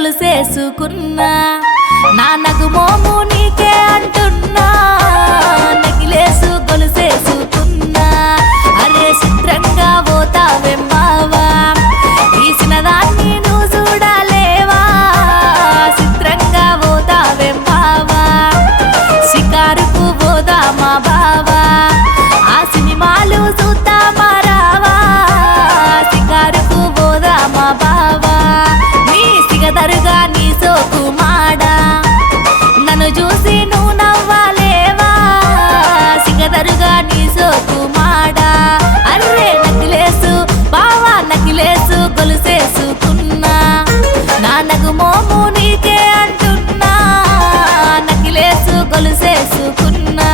గొలుసేసుకున్నా నా నగుమోము నీకే అంటున్నా నకిలేసు గొలుసేసుకున్నా అరే చిత్రంగా పోతావెమ్మావా తీసినదాన్ని నువ్వు చూడలేవా చిత్రంగా పోతావెమ్మావా షికారుకు పోదామా బావా ఆ సినిమాలు చూద్దామా రావా షికారుకు పోదామా బావా నీ సిగదరుగా నీ సోకు మాడా నన్ను చూసి నువ్వు నవ్వాలేవా సిగదరుగా నీ సోకు మాడా అర్రే నకిలేసు బావా నకిలేసు గొలుసేసుకున్నా నా నగుమోము నీకే అంటున్నా నకిలేసు గొలుసేసుకున్నా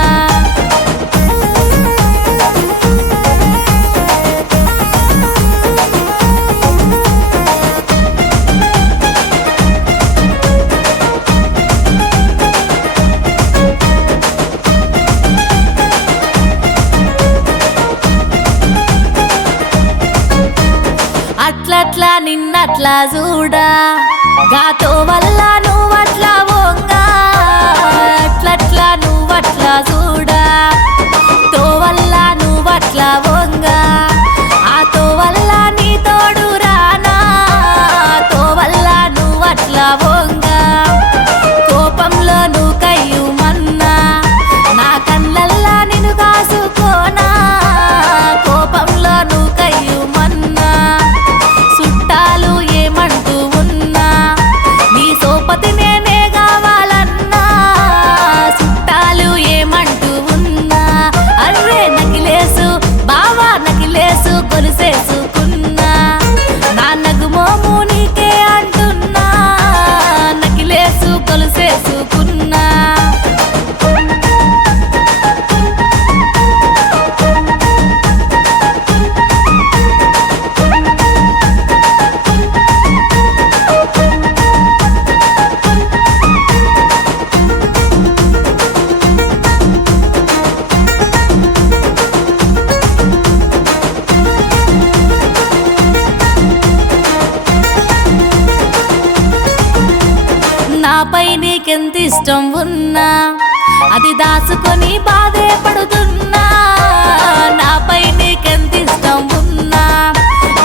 అట్లట్లా నిన్నట్లా చూడా గాతో వల్ల నువ్వట్లా వంగా అట్లట్లా నువ్వట్లా చూడా తో వల్ల నువ్వట్లా వంగా ఆ తో వల్ల నీ తోడు రానా తో వల్ల నువ్వట్లా వంగా కోపంలో నువ్వు కయ్యుమన్నా నా కళ్ళల్లా నిన్ను కాసుకోనా కోపంలో నువ్వు కయ్యుమన్నా చుట్టాలు ఏమంటూ ఉన్నా నీ సోపతి నేనే కావాలన్నా చుట్టాలు ఏమంటూ ఉన్నా అర్రే నకిలేసు బావా నకిలేసు గొలుసేసుకున్నా నా నగుమోము నీకే అంటున్నా నకిలేసు గొలుసేసుకున్నా నాపై నీకెంత ఇష్టం ఉన్నా అది దాచుకొని బాధే పడుతున్నా నాపై నీకెంత ఇష్టం ఉన్నా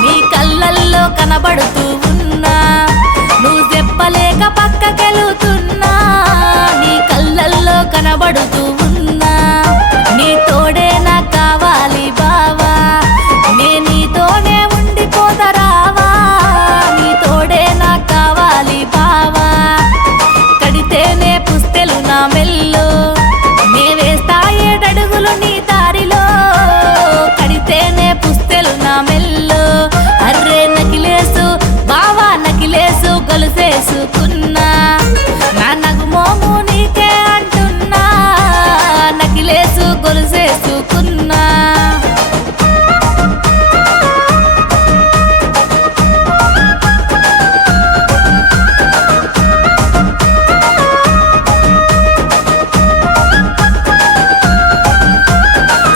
నీ కళ్ళల్లో కనబడుతూ ఉన్నా నువ్వు చెప్పలేక పక్కకెళ్తున్నా నీ కళ్ళల్లో కనబడుతూ ఉన్నా నీ తోడే నాకు కావాలి బావా నే నీతోనే ఉండిపోతరావా నీ తోడే నాకు కావాలి బావా కడితేనే పుస్తెలు నా మెల్లో నే వేస్తా ఏడడుగులు నీ దారిలో కడితేనే పుస్తెలు నా మెల్లో అర్రే నకిలేసు బావా నకిలేసు గొలుసేసుకున్నా నా నగుమోము నీకే అంటున్నా నకిలేసు గొలుసేసుకున్నా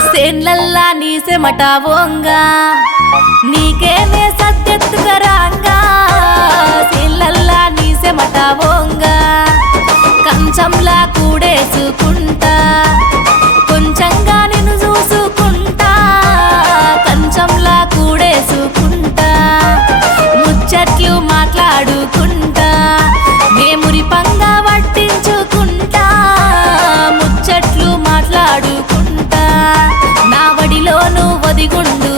సేన్లల్లా నీ సెమట వంగా నీకేనే సత్యత్తుగా రాంగా సేన్లల్లా నీ సెమట వంగా కంచంలా కూడేసుకుంటా కొంచెంగా నిన్ను చూసుకుంటా కంచంలా కూడేసుకుంటా ముచ్చట్లు మాట్లాడుకుంటా మేమురిపంగా పట్టించుకుంటా ముచ్చట్లు మాట్లాడుకుంటా నా వడిలో నువ్వు ఒదిగుండు